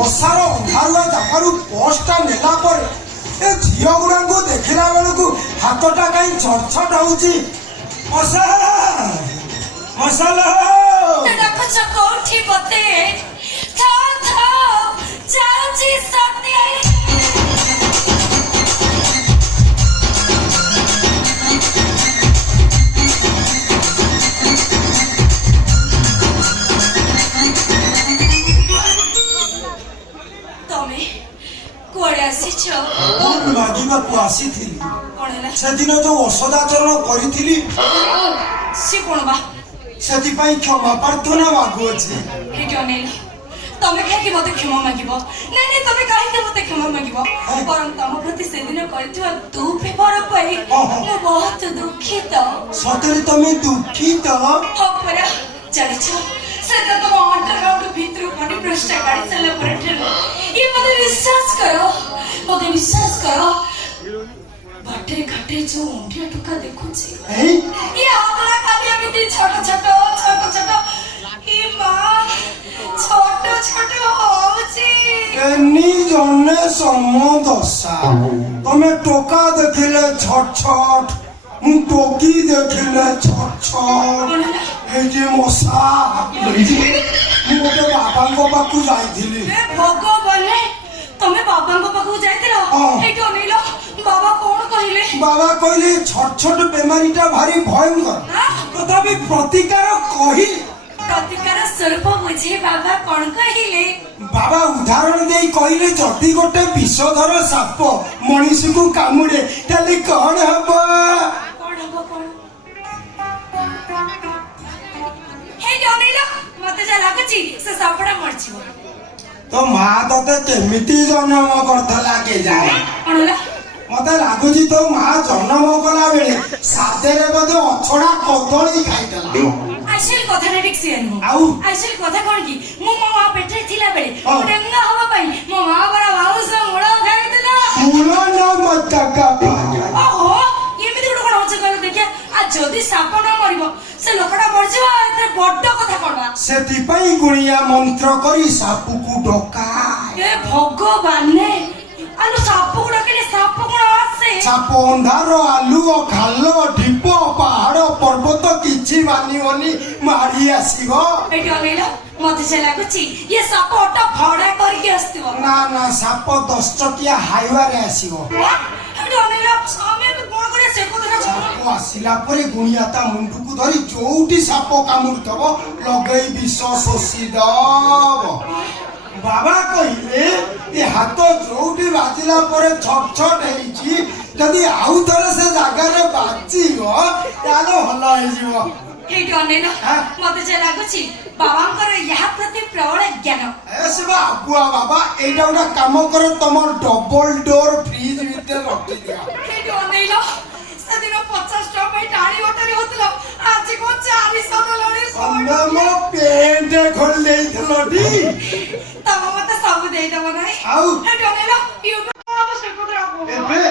ମଶାର ଅନ୍ଧାରୁଆ ଜାଗାରୁ ପର୍ସଟା ନେଲା ପରେ ଏ ଝିଅ ଗୁଡାଙ୍କୁ ଦେଖିଲା ବେଳକୁ ହାତଟା କାହିଁ ଛଟଛଟ ହଉଛି। ମଶା ମଶାଲ ଦେଖୁଛ କୋଉଠି ମତେ ଯାଉଛି ସତେ। ତମେ କୁଆଡେ ଆସିଛ? ମାଗିବାକୁ ଆସିଥିଲି। ସେଦିନ ଯୋଉ ଅସଦାଚରଣ କରିଥିଲି ସେ କଣ ବା? ସେଥିପାଇଁ କ୍ଷମା ପ୍ରାର୍ଥନା ମାଗୁଅଛି। ଏଇଠି ଅନେଇଲ, ତମେ କାହିଁକି ମତେ କ୍ଷମା ମାଗିବ? ନାଇଁ ନାଇଁ, ତମେ କାହିଁକି ମତେ କ୍ଷମା ମାଗିବ? ବରଂ ତମ ପ୍ରତି ସେଦିନ କରିଥିବା ଦୁର୍ବ୍ୟବହାର ପାଇଁ ମୁଁ ବହୁତ ଦୁଃଖିତ। ସତରେ ତମେ ଦୁଃଖିତ? ହଁ ପରା, ଜାଣିଛ ସେଦିନ ତମ ଅଣ୍ଟରଗ୍ରାଉଣ୍ଡ ଭିତରୁ ବଡି ପୃଷ୍ଠା କାଢି ସାରିଲା ପରେ ଇଏ ମତେ ବିଶ୍ୱାସ କର ବାଟରେ ଘାଟରେ ଯୋଉ ଅଣ୍ଟିଆ ଟୁକା ଦେଖୁଛି ଇଏ ହାତଟା ଖାଲି ଏମିତି ଛୋଟ ଛୋଟ ହଉଛି। ଏନି ଜନେ ସମଦଶା। ତମେ ଟୋକା ଦେଖିଲେ ଛଟ ଛଟ, ମୁଁ ଟୋକି ଦେଖିଲେ ଛଟ ଛଟ। এই যে মশা, ମୁଁ ଗୋଟେ ବାବାଙ୍କ ପାଖକୁ ଯାଇଥିଲି। ଭଗବାନ, ତମେ ବାବାଙ୍କ ପାଖକୁ ଯାଇଥିଲ? ଏଇଠି ଅନେଇଲ, ବାବା କଣ କହିଲେ? ବାବା କହିଲେ ଛୋଟ ଛୋଟ ବେମାରୀଟା ଭାରି ଭୟଙ୍କର, ତଥାପି ପ୍ରତିକାର ସ୍ୱରୂପ ବୁଝି ବାବା କଣ କହିଲେ? ବାବା ଉଦାହରଣ ଦେଇ କହିଲେ ଯଦି ଗୋଟେ ବିଷଧର ସାପ ମଣିଷକୁ କାମୁଡେ ତାହେଲେ କଣ ହବ? ମତେ ଯା ଲାଗୁଛି ସେ ସାପଟା ମରିଯିବ। ତ ମା ତତେ କେମିତି ଜନ୍ମ କରିଥିଲା କେଜାଣି? ମତେ ଲାଗୁଛି ତୋ ମା ଜନ୍ମ କଲା ବେଳେ ସାଥରେ ବୋଧେ ଅଛଡା କଦଳୀ ଖାଇଥିଲା। ଆକ୍ଚୁଆଲି କଥାଟା ଠିକ ସିଏ ନୁହଁ। ଆକ୍ଚୁଆଲି କଥା କଣ କି, ମୁଁ ମୋ ମା ପେଟରେ ଥିଲା ବେଳେ ଡେଙ୍ଗା ହବା ପାଇଁ ମୋ ମା ପରା ବାଉଁଶ ମୂଳ ଖାଇଥିଲା। ଓହୋ, ଏମିତି ଗୋଟେ କଣ ହଉଛି କହିଲ ଦେଖିଆ। ଆଉ ଯଦି ସାପ ନ ମରିବ ସେ ଲୋକଟା ମରିଯିବ, ଏଥିରେ ବଡ କଥା କଣ? ସେଥିପାଇଁ ଗୁଣିଆ ମନ୍ତ୍ର କରି ସାପକୁ ଡକାଏ। ଏ ଭଗବାନ, ଆଲୁ ସାପକୁ ଡାକିଲେ ସାପ କଣ ଆସେ? ସାପ ଅନ୍ଧାର, ଆଲୁଅ, ଖାଲ, ଢିପ, ପାହାଡ, ପର୍ବତ କିଛି ମାନିବନି, ମାଡି ଆସିବ। ଏଠି ଅନେଇଲ, ମତେ ସେ ଲାଗୁଛି ଇଏ ସାପ ଅଟା ଭଡା କରିକି ଆସିଥିବ। ନା ନା, ସାପ 10 ଚକିଆ ହାଇୱାରେ ଆସିବ। ଏଠି ଅନେଇଲ, ଆମେ କଣ କରିବା ସେ କଥା? ସାପ ଆସିଲା ପରେ ଗୁଣିଆ ତା ମୁଣ୍ଡକୁ ଧରି ଯୋଉଠି ସାପ କାମୁଡୁଥିବ ଲଗେଇ ବିଷ ଶୋଷି ଦବ। ବାବା କହିଲେ ଏ ହାତ ଯୋଉଠି ବାଜିଲା ପରେ ଛଟ ଛଟ ହେଇଛି, ଯଦି ଆଉ ଥରେ ସେ ଜାଗାରେ ବାଜିବ ତାହେଲେ ଭଲ ହେଇଯିବ। ଏଇଠି ଅନେଇଲ, ମତେ ଯେ ଲାଗୁଛି ବାବାଙ୍କର ଏହା ପ୍ରତି ପ୍ରବଳ ଜ୍ଞାନ। ଆଗୁଆ ବାବା, ଏଇଟା ଗୋଟେ କାମ କର, ତମର ଡବଲ ଡୋର ଫ୍ରିଜ ଭିତରେ ରଖିଦିଅ। ଏଇଠି ଅନେଇଲ, ସେଦିନ 50 ଟଙ୍କା ପାଇଁ ଟାଣି ବଟାଣି ହଉଥିଲା, ଆଜି କଣ 400 ଦେଲଣି? ମୋ ପେଣ୍ଟ ଖୋଲି ଦେଇଥିଲ ଟି? ତମ ମତେ ସବୁ ଦେଇଦବ ନାହିଁ? ଆଉ ଏଇଠି ଅନେଇଲ, ସେ କଥା ଏବେ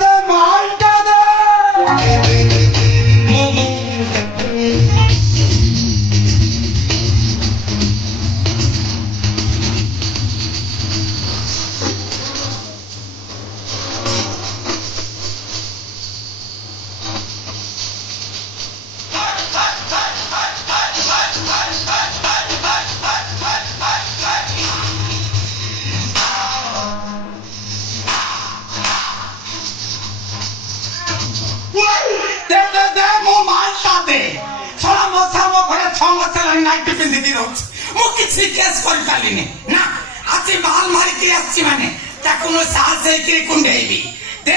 ଦେ ମାଲଟା ଦେ। ମୁଁ କିଛି କେସ୍ କରିପାରିଲିନି ନା, ଆଜି ମାଲ ମାରିକି ଆସିଛି ମାନେ ତାକୁ ମୁଁ ସାହସ ହେଇକିରି କୁଣ୍ଡେଇବି। ଦେ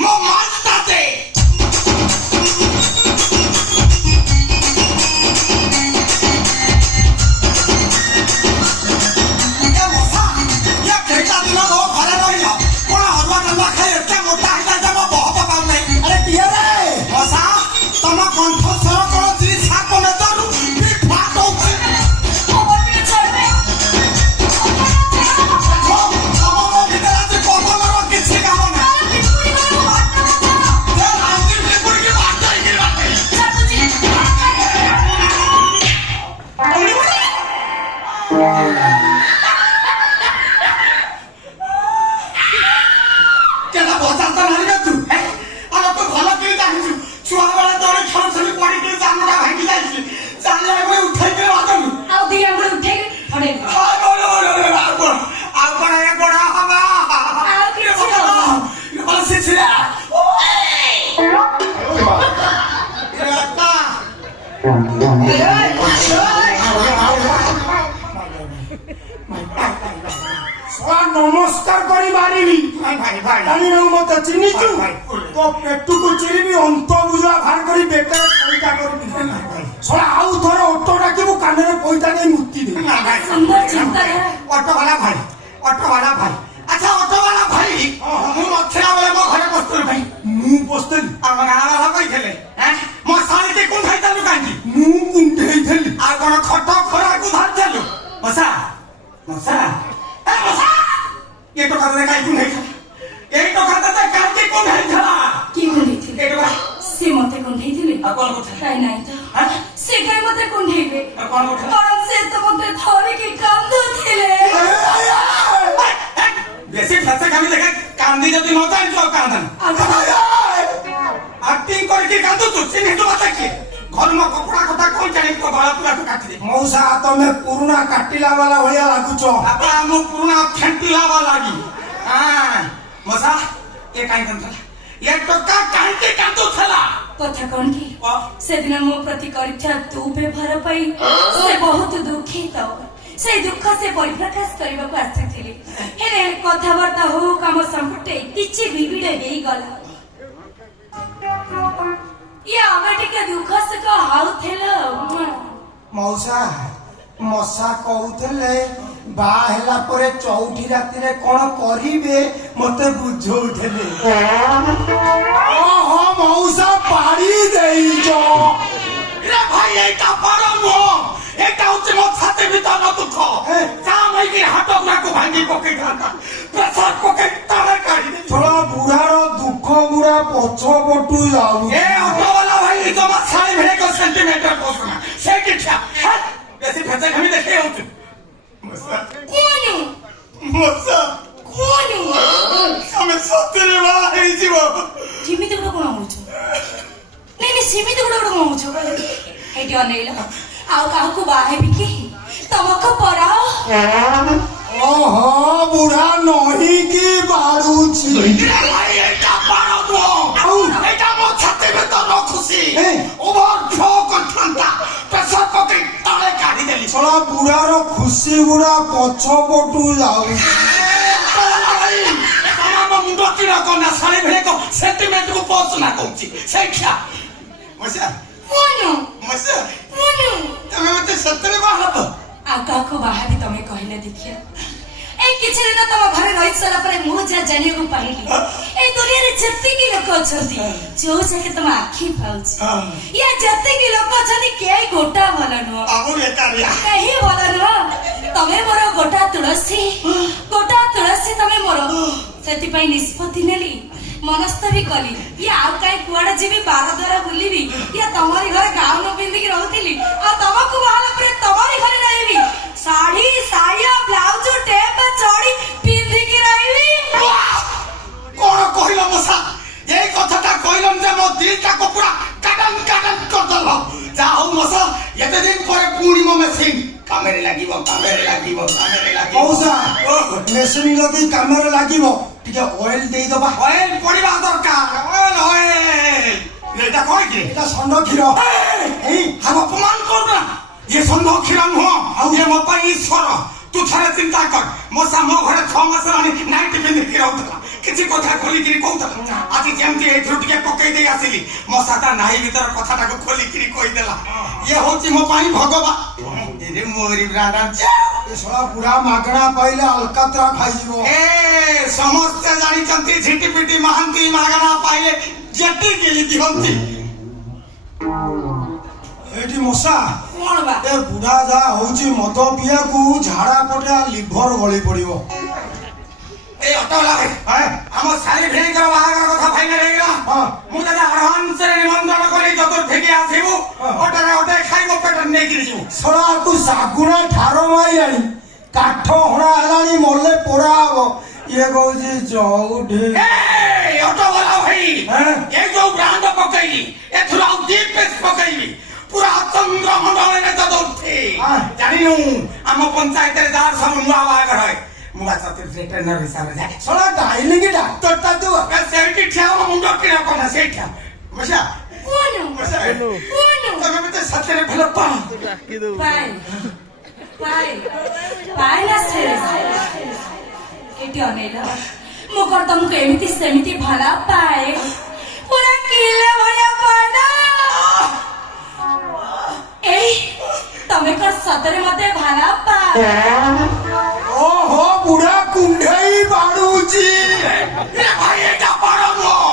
ମୋ ମାଲଟା ଦେ। সলা নমস্কার করি মারিবি জানি না মতো চিনিছু তো পেটুকু চিনিবি অন্ত বুঝা ভার করি বেকার পয়সা করবি সলা আউ থরে অটো ডাকিবু কানের পয়সা নেই মুক্তি দে সুন্দর চিন্তাধারা। অটোওয়ালা ভাই অটোওয়ালা ভাই আচ্ছা অটোওয়ালা ভাই ମୁଁ ନଥିଲା ବେଳେ ମୋ ଘରେ ବସୁଥିଲି ଭାଇ ମୁଁ ବସିଥିଲି ଆମ ଗାଁ ବାଲା କହିଥିଲେ ମୋ ଶାଳୀଟି କୁଣ୍ଢାଇଥିଲୁ କାହିଁକି ମୁଁ କୁଣ୍ଢେଇଥିଲି ଆଉ କଣ ଖଟ ଖରାକୁ ଧରିଥିଲୁ ମଶା ମଶା ଏ ମଶା ଏ ଟଙ୍କା ତତେ କାହିଁ କୁଣ୍ଢାଇଥିଲା ଏଇ ଟଙ୍କା ତତେ କାହିଁକି କୁଣ୍ଢାଇଥିଲା কি কুণ্ঠেইଥିଲେ ଏ ଟଙ୍କା সে মতে কুণ্ঠেইଥିଲେ ଆଉ କଣ କରୁଥିଲେ তাই নাই তো সে কাই মতে কুণ্ঠেইবে ଆଉ କଣ କରୁଥିଲେ কারণ সে তো মতে ধরিকি কান্দুଥିଲେ। বেশি ফেসে কামি দেখে কান্দি যদি ন জানিছ কান্দান আক্টিং କରିକି କାନ୍ଦୁଛୁ ଚିହ୍ନିଛୁ ମତେ କିଏ ଘର ମୋ କପଡ଼ା କଥା କଣ ଜାଣି ତୋ ବାଳ ପୁରାକୁ କାଟିଦେ ମଉସା ତମେ ପୁରୁଣା କାଟିଲା ବାଲା ଭଳିଆ ଲାଗୁଛ ବାପା ମୁଁ ପୁରୁଣା ଫେଣ୍ଟିଲା ବାଲାଗି ମଶା ଏ କାହିଁ କାନ୍ଦୁଥିଲା ଏ ଟୋକା କାହିଁକି କାନ୍ଦୁଥିଲା কথা কোন কি সেদিন মো প্রতি করিছা তু ব্যবহার পাই সে বহুত দুঃখিত সেই দুঃখ সে পরিপ্রকাশ କରିବାକୁ ଆସିଥିଲି ହେଲେ କଥାବାର୍ତ୍ତା ହଉ କାମ ସମ୍ପର୍କ କିଛି ବିବିଡ ହେଇଗଲା ଇଏ ଆମେ ଟିକେ ଦୁଃଖ ସୁଖ ହଉଥିଲ ମଉସା ମଶା କହୁଥିଲେ ବାହା ହେଲା ପରେ ଚଉଠି ରାତିରେ କଣ କରିବେ ମତେ ବୁଝଉଥିଲେ ଓହୋ ମଉସା ପାରି ଦେଇଛ রে ভাই এইটা বড় নয় এটা হচ্ছে ମୋ ଛାତି ଭିତର ଦୁଃଖ ଯା ମାଇକି ହାତ ଗୁଡାକୁ ଭାଙ୍ଗି ପକେଇଥାନ୍ତା ପ୍ରେସର ପକେଇ ତଳେ କାଢିଦେ ଛୋଳା ବୁଢାର ଦୁଃଖ ଗୁଡା ପଛ ପଟୁ ଯାଉ ଏ ଅଟୋବାଲା ଭାଇ ଜମା 1.5 ସେଣ୍ଟିମିଟର ବସୁନା ସେଇଠି ଠିଆ ବେଶୀ ଫେଚେ ଖାଲି ଦେଖେଇ ହଉଛୁ কোনু ମଶା কোনু ତମେ ସତରେ ବାହା ହେଇଯିବ ଯେମିତି ଗୋଟେ କଣ ହଉଛ ନାଇଁ ନାଇଁ ସେମିତି ଗୋଟେ ଗୋଟେ କଣ ହଉଛ ଏଇଠି ଅନେଇଲ ଆଉ କାହାକୁ ବାହା ହେବି କି ତମକୁ ପରାଅ ଓହୋ ବୁଢା ନହିକି ବାରୁଛି ଭାଇ ଏଇଟା ବଡ ନୁହଁ ଏଇଟା ମୋ ଛାତି ଭିତର ଖୁସି ଓଭର ଫ୍ଲୋ କରିଥାନ୍ତା ପ୍ରେସର ପକେଇ ତଳେ କାଢିଦେଲି ଛୋଳା ବୁଢାର ଖୁସି ଗୁଡା ପଛ ପଟୁ ଯାଉ ମୁଣ୍ଡ କିଣ କନା ଶାଳୀ ଭେକ ସେଣ୍ଟିମେଣ୍ଟକୁ ପହଞ୍ଚୁନା କହୁଛି ସେଇଠା ମଶା କୋନୁ ମଶା କୋନୁ ତମେ ମତେ ସତରେ ବାହା ହବ ଆଉ କାହାକୁ ବାହା ହେବି ତମେ କହିଲେ ଦେଖିଆ এই କିଛି ଦିନ ତମ ଘରେ ରହି ସାରିଲା ପରେ ମୁଁ ଯାହା ଜାଣିବାକୁ ପାଇଲି এই ଦୁନିଆରେ ଯେତିକି ଲୋକ ଅଛନ୍ତି ଯୋଉ ଯାକେ ତମ ଆଖି ପାଉଛି ଇଏ ଯେତିକି ଲୋକ ଅଛନ୍ତି କେହି ଗୋଟା ଭଲ ନୁହଁ ଆମର ଏକାରିଆ କେହି ଭଲ ନୁହଁ ତମେ ମୋର ଗୋଟା ତୁଳସୀ ତମେ ମୋର ସେଥିପାଇଁ ନିଷ୍ପତ୍ତି ନେଲି ମନସ୍ଥ ବି କଲି ଇଏ ଆଉ କାହିଁ କୁଆଡେ ଯିବି ବାର ଦ୍ଵାରା ବୁଲିବି ଇଏ ତମରି ଘରେ ଗାଉନ ପିନ୍ଧିକି ରହୁଥିଲି ଆଉ ତମକୁ ବାହାହେଲା ପରେ ତମରି ଘରେ ରହିବି ଶାଢୀ ସାୟା ବ୍ଲାଉଜ ଟେପ ଚଢି ପିନ୍ଧିକି ରହିବି କଣ କହିଲ ମଶା ଏଇ କଥାଟା କହିଲ ଯେ ମୋ ଦିଲଟାକୁ ପୁରା କାଟନ କରିଦେଲ ଯାହା ହଉ ମଶା ଏତେ ଦିନ ପରେ ପୁଣି ମୋ ମେସିନ୍ କାମରେ ଲାଗିବ ମଉସା ମେସିନ୍ ଯଦି କାମରେ ଲାଗିବ ଟିକେ ଅଏଲ ଦେଇଦବା ଅଏଲ ପଡିବା ଦରକାର ଅଏଲ ଏଇଟା କଣ କି এটা ষণ্ড ক্ষীর এই হাম অপমান করবে না ये ষণ্ড ক্ষীর নୁହଁ ଆଉ ଇଏ ମୋ ପାଇଁ ଈଶ୍ୱର ତୁ ଥରେ ଚିନ୍ତା କର ମଶା ମୋ ଘରେ 6 ମାସ ହେଲାଣି ନାଇଟି ପିନ୍ଧିକି ରହୁଥିଲା କିଛି କଥା ଖୋଲିକିରି କହୁଥିଲା ଆଜି ଯେମିତି ଏଇଥିରୁ ଟିକେ ପକେଇ ଦେଇ ଆସିଲି ମଶା ତା ନାହି ଭିତର କଥାଟାକୁ ଖୋଲିକିରି କହିଦେଲା ଇଏ ହଉଛି ମୋ ପାଇଁ ଭଗବାନ ଏରେ ମୋରି ବ୍ରାଣ୍ଡ ଏ ଶଳା ବୁଢା ମାଗଣା ପାଇଲେ ଆଲକାତ୍ରା ଖାଇଯିବ ଏ ସମସ୍ତେ ଜାଣିଛନ୍ତି ଝିଟିପିଟି ମହାନ୍ତି ମାଗଣା ପାଇଲେ ଯେଟି ଗିଳି ଦିଅନ୍ତି ଏଠି ମଶା କଣ ବା ଏ ବୁଢା ଯାହା ହଉଛି ମଦ ପିଇବାକୁ ଝାଡା ପଟେ ଲିଭର ଗଳି ପଡିବ এই অটোওয়ালা ভাই আমার শালি ভেঙ্কর বাহাঘর কথা ফাইনাল হয়ে গেল মু দাদা আরামসে নিমন্ত্রণ করে চতুর্থীকে আসিবু ওটারে ওটাই খাইব পেট নেইকি ଯିବୁ ଶଳାକୁ ଶାଗୁଣା ଠାର ମାଇଲାଣି କାଠ ହଣା ହେଲାଣି ମଲେ ପୋଡା ହବ ଇଏ କହୁଛି ଯୋଉଠି এই অটোওয়ালা ভাই এই যে ব্রান্ড পকাইলি এথুর আউ ଦି ପିସ୍ পকাইলি পুরা চন্দ্র মন্ডলের চতুর্থী জানিনু ଆମ ପଞ୍ଚାୟତରେ ଯାହାର ସବୁ ନୂଆ ବାହାଘର হয় ମୁଆ ଚତୁର୍ଥୀ ଟ୍ରେନର ହିସାବରେ ଯାଏ ଶଳା ଡାଇନିକି ଡାକ୍ତରଟା ତୁ ସେଇଠି ଠିଆ ହବ ମୁଣ୍ଡ କିଣା କନା ସେଇଠି ମଶା କୋନୁ ମଶା କୋନୁ ତମେ ମତେ ସତ ହାତରେ ଭଲ ପାଏ ପାଏ ପାଏ ପାଏ ନା ସେ ଏଠି ଅନେଇଲ ମୁଁ କଣ ତମକୁ ଏମିତି ସେମିତି ଭଲ ପାଏ ପୁରା କିଲେ ଭଳିଆ ପାଏ ନା ଏଇ ତମେ କଣ ସତରେ ମତେ ଭଲ ପାଅ ଓହୋ ବୁଢା କୁଣ୍ଢେଇ ବାଡୁଛି ଭାଇ ଏଇଟା ବଡ ନୁହଁ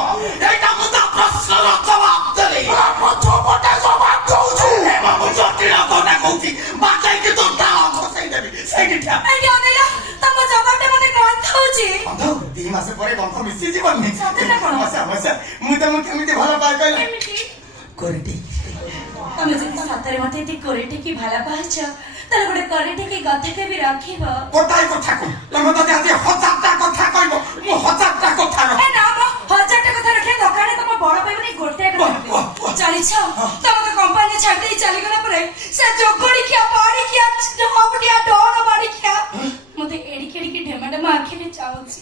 ଏଇଟା ମୁଁ ତା ପ୍ରଶ୍ନର ଜବାବ ଦେଲି ପଛପଟେ ଜବାବ ଦଉଛୁ ମୁଁ ଜଟିଳ କଥା କହୁଛି ବାଚାଇକି ତୋ ତାଳ ଖସେଇ ଦେବି ସେଇଠି ଠିଆ ଏଠି ଅନେଇଲ ତମ ଜବାବଟା ମତେ ଗନ୍ଧ ହଉଛି ବନ୍ଧୁ 2 ମାସ ପରେ ଗନ୍ଧ ମିଶିଯିବନି ସତରେ କଣ? ମୁଁ ତମକୁ କେମିତି ଭଲ ପାଏ କହିଲ ଏମିତି କରିଟି ତମେ ଯଦି ସତରେ ମତେ ଏତେ କୋରେଟିକି ଭଲ ପାଉଛ ତାହେଲେ ଗୋଟେ କୋରେଟିକି ଗଧକେ ବି ରଖିବ ଗୋଟାଏ କଥା କହ ତମେ ତ ଆଜି 1000ଟା କଥା କହିବ ମୁଁ 1000ଟା କଥା ଏ ନା ମ 1000ଟା କଥା ରଖିବା ଦରକାର ତମ ବଡ ପାଇବନି ଗୋଟେ କଥା ଚାଲିଛ ତମ ତ କମ୍ପାନୀ ଛାଡି ଦେଇ ଚାଲିଗଲା ପରେ ସେ ଜୋଗଡିକିଆ ବାଡିକିଆ ହବୁଟିଆ ଡୋର ବାଡିକିଆ ମତେ ଏଡିକି ଏଡିକି ଢେମା ଢେମା ଆଖିରେ ଚାହୁଁଛି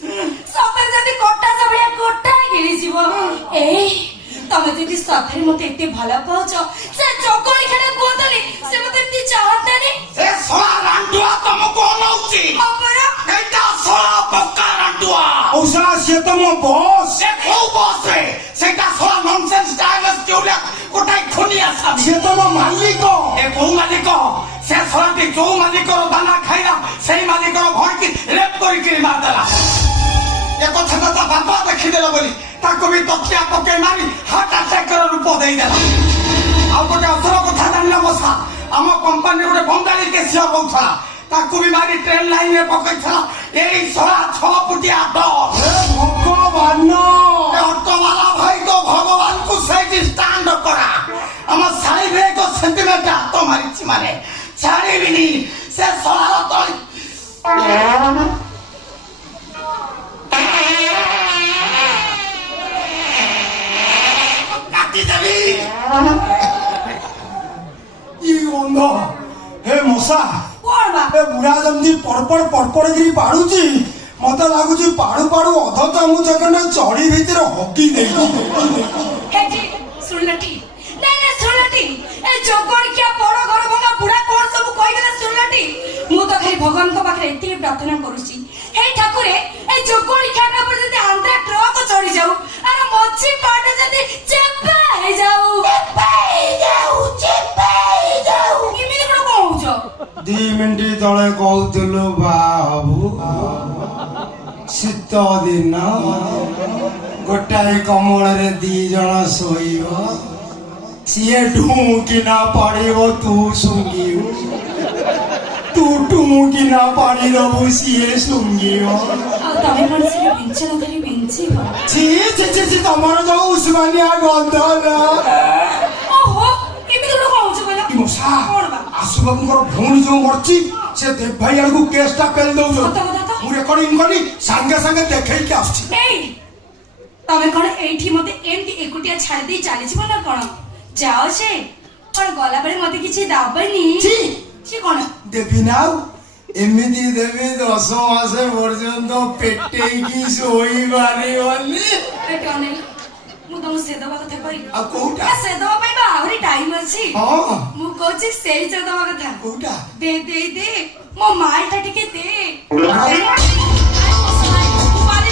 ସତରେ ଯଦି ଗୋଟା ଭଳିଆ ଗୋଟା ଗିଳିଯିବ ଏଇ ତମେ ଯଦି ସତରେ ମତେ ଏତେ ଭଲ ପାଉଛ ସେ ଜୋଗଡି ଖେଳ କୁହନ୍ତନି ସେ ମତେ ଏମିତି ଚାହନ୍ତାନି ସେ ଶଳା ରାଣ୍ଡୁଆ ତମକୁ ଅନଉଛି ଅପରା ଏଇଟା ଶଳା ପକ୍କା ରାଣ୍ଡୁଆ ମଉସା ସିଏ ତ ମୋ ବସ୍ ସେ କୋଉ ବସ୍ ରେ ସେଇଟା ଶଳା ନନସେନ୍ସ ଡାଇଲସ୍ ଯୋଉଟା ଗୋଟାଏ ଖୁନିଆ ସାଥି ସିଏ ତ ମୋ ମାଲିକ ଏ କୋଉ ମାଲିକ ସେ ଶଳାଟି ଯୋଉ ମାଲିକର ଦାନା ଖାଇଲା ସେଇ ମାଲିକର ଭୟକି ରେପ୍ କରିକିରି ମାରିଦେଲା ଏ କଥାଟା ତା ବାପା ଦେଖିଦେଲା ବୋଲି ତାକୁ ବି ତକିଆ ପକେଇ ମାରି ହାର୍ଟ ଆଟାକର ରୂପ ଦେଇଦେଲା ଆଉ ଗୋଟେ ଅସର କଥା ଜାଣିଲ ମଶା ଆମ କମ୍ପାନୀ ଗୋଟେ ବଙ୍ଗାଳୀ କେସିଆ ରହୁଥିଲା ତାକୁ ବି ମାରି ଟ୍ରେନ୍ ଲାଇନରେ ପକେଇଥିଲା ଏଇ ଶଳା 6 ଫୁଟିଆ ଡର ଭଗବାନ ଅଟୋବାଲା ଭାଇ ତ ଭଗବାନଙ୍କୁ ସେଇଠି ଷ୍ଟାଣ୍ଡ କରା ଆମ ଶାଳୀରେ ଏକ ସେଣ୍ଟିମେଣ୍ଟ ହାତ ମାରିଛି ମାନେ ଛାଡ଼ିବିନି ସେ ଶଳାର ତଳି କାଟିଦେବି ଇ ଗନ୍ଧ ହେ ମଶା କଣ ବା ଏ ବୁଢା ଯେମିତି ପଡପଡ ପଡପଡ ବାଡୁଛି ମତେ ଲାଗୁଛି ପାଡୁ ପାଡୁ ଅଧ ଚାମଚ ଖଣ୍ଡେ ଚଢି ଭିତରେ ହକି ଦେଇଛି ହେଠି ଶୁଣିଲଟି ନାଇଁ ନାଇଁ ଶୁଣିଲଟି ଏ ଜୋଗଡିକିଆ ବଡ ଘର ଭଙ୍ଗା ବୁଢା କଣ ସବୁ କହିଦେଲା ଶୁଣିଲଟି ମୁଁ ତ ଖାଲି ଭଗବାନଙ୍କ ପାଖରେ ଏତିକି ପ୍ରାର୍ଥନା କରୁଛି ହେ ଠାକୁରେ ଏ ଜୋଗଡିକିଆ ଉପରେ ଯଦି ଆନ୍ଧ୍ରା ଟ୍ରକ ଚଢି ଯାଉ ଆର ମଝି ପାଟ ଯଦି ଚେପା ହେଇଯାଉ ଏମିତି କଣ କହୁଛ 2 ମିନିଟ ତଳେ କହୁଥିଲୁ ବାବୁ ଶୀତ ଦିନ ଗୋଟାଏ କମଳରେ 2 ଜଣ ଶୋଇବ ସିଏ ଢୁକିନା ପାଡ଼ିବ ତୁ ଶୁଙ୍ଗିବୁ ତୁ ଟୁକିନା ପାଡ଼ି ଦବୁ ସିଏ ଶୁଙ୍ଗିବ ଆଉ ତମେ କଣ ସେ ବିଞ୍ଚନ ଧରି ବିଞ୍ଚିବ ଛି ଛି ଛି ଛି ତମର ଯୋଉ ଉସ୍ମାନିଆ ଗନ୍ଧ ନା ଓହୋ ଏମିତି କଣ କହୁଛ କହିଲ କି ମଶା କଣ ବା ଆଶୁବାବୁଙ୍କର ଭଉଣୀ ଯୋଉ ମରିଛି ସେ ଦେବ ଭାଇ ଆଡକୁ କେସ୍ ଟା ପେଲି ଦଉଛ ସତ କଥା ତ ମୁଁ ରେକର୍ଡିଂ କରି ସାଙ୍ଗେ ସାଙ୍ଗେ ଦେଖେଇକି ଆସୁଛି ଏଇ ତମେ କଣ ଏଇଠି ମତେ ଏମିତି ଏକୁଟିଆ ଛାଡି ଦେଇ ଚାଲିଯିବ ନା କଣ ଯାଅ ସେ କଣ ଗଲାବେଳେ ମତେ କିଛି ଦବନି ଛି ସେ କଣ ଦେବି ନା ଆଉ ଏମିତି ଦେବି 10 ମାସ ପର୍ଯ୍ୟନ୍ତ ପେଟେଇକି ଶୋଇପାରିବନି ଏଠି ଅନେଇଲ ମୁଁ ତମକୁ ସେ ଦବା କଥା କହିଲି ଆଉ କୋଉଟା ସେ ଦବା ପାଇଁ ବା ଆହୁରି ଟାଇମ ଅଛି ହଁ ମୁଁ କହୁଛି ସେଇ ଦବା କଥା କୋଉଟା ଦେ ଦେ ଦେ ମୋ ମାଲଟା ଟିକେ ଦେ